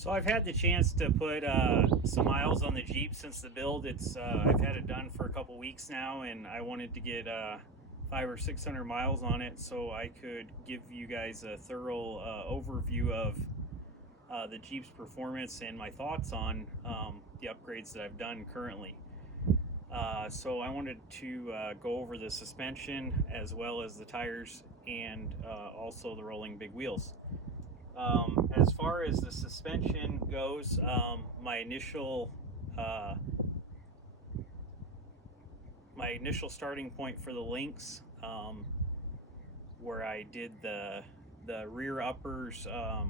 So I've had the chance to put some miles on the Jeep since the build. I've had it done for a couple weeks now, and I wanted to get 500 or 600 miles on it so I could give you guys a thorough overview of the Jeep's performance and my thoughts on the upgrades that I've done currently. So I wanted to go over the suspension as well as the tires and also the rolling big wheels. As far as the suspension goes, my initial starting point for the links, where I did the rear uppers, I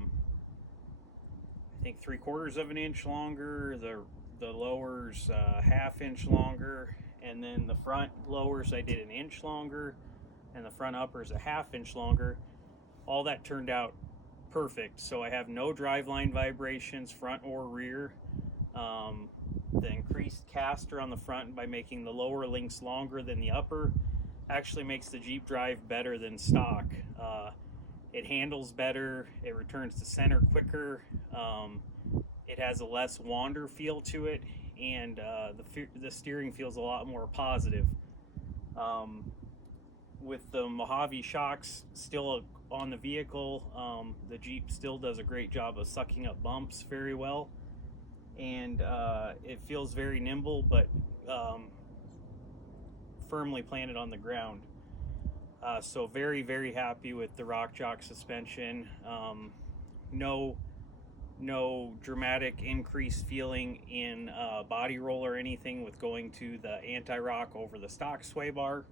think 3/4 of an inch longer, the lowers ½ inch longer, and then the front lowers I did an inch longer, and the front uppers a ½ inch longer. All that turned out perfect. So I have no driveline vibrations, front or rear. The increased caster on the front by making the lower links longer than the upper actually makes the Jeep drive better than stock. It handles better, it returns to center quicker, it has a less wander feel to it, and the steering feels a lot more positive. With the Mojave shocks still on the vehicle, the Jeep still does a great job of sucking up bumps very well, and it feels very nimble but firmly planted on the ground. So very, very happy with the Rock Jock suspension. No dramatic increased feeling in body roll or anything with going to the anti-rock over the stock sway bar.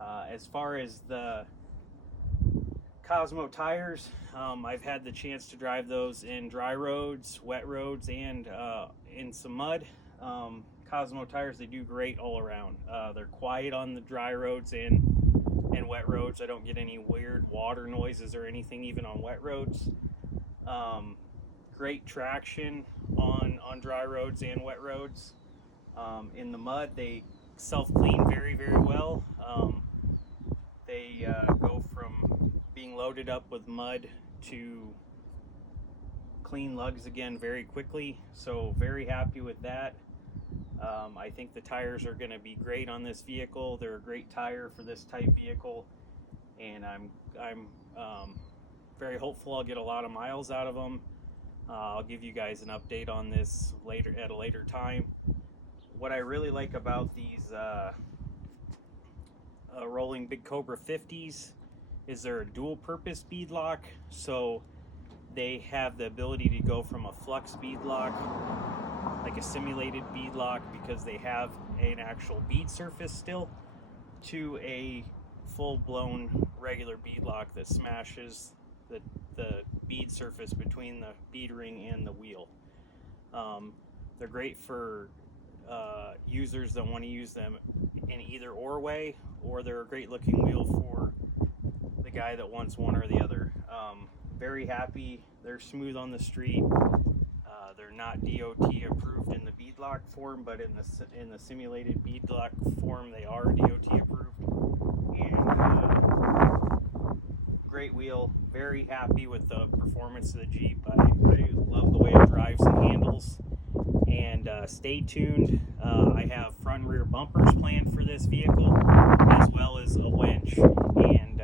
As far as the Cosmo tires, I've had the chance to drive those in dry roads, wet roads, and in some mud. Cosmo tires, they do great all around. They're quiet on the dry roads and wet roads. I don't get any weird water noises or anything even on wet roads. Great traction on dry roads and wet roads. In the mud, they self-clean very, very well. They go from being loaded up with mud to clean lugs again very quickly, so very happy with that. I think the tires are going to be great on this vehicle. They're a great tire for this type vehicle, and I'm very hopeful I'll get a lot of miles out of them. I'll give you guys an update on this later at a later time. What I really like about these rolling Big Cobra 50s is they're a dual purpose bead lock, so they have the ability to go from a flux bead lock, like a simulated bead lock because they have an actual bead surface still, to a full-blown regular bead lock that smashes the bead surface between the bead ring and the wheel. They're great for users that want to use them in either or way, or they're a great looking wheel for the guy that wants one or the other. Very happy. They're smooth on the street. They're not DOT approved in the beadlock form, but in the simulated beadlock form they are DOT approved. And great wheel. Very happy with the performance of the Jeep. I love the way it drives and handles. And stay tuned. I have front and rear bumpers planned for this vehicle, as well as a winch. And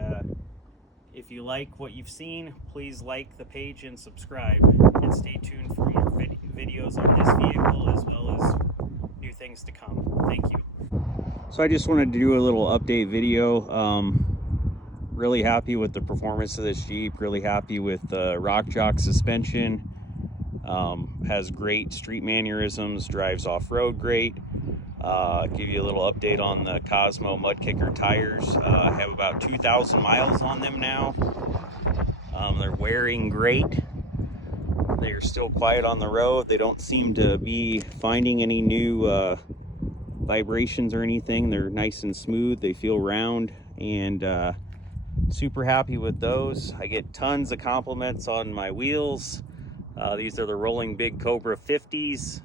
if you like what you've seen, please like the page and subscribe. And stay tuned for more videos on this vehicle, as well as new things to come. Thank you. So I just wanted to do a little update video. Really happy with the performance of this Jeep. Really happy with the Rock Jock suspension. Has great street mannerisms, drives off-road great. Give you a little update on the Cosmo Mudkicker tires. I have about 2,000 miles on them now. They're wearing great. They're still quiet on the road. They don't seem to be finding any new vibrations or anything. They're nice and smooth. They feel round, and super happy with those. I get tons of compliments on my wheels. These are the rolling Big Cobra 50s.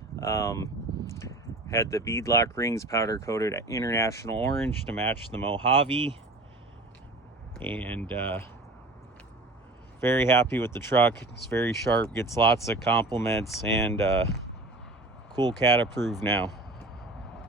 Had the beadlock rings powder coated international orange to match the Mojave, and Very happy with the truck. It's very sharp, gets lots of compliments, and cool cat approved now.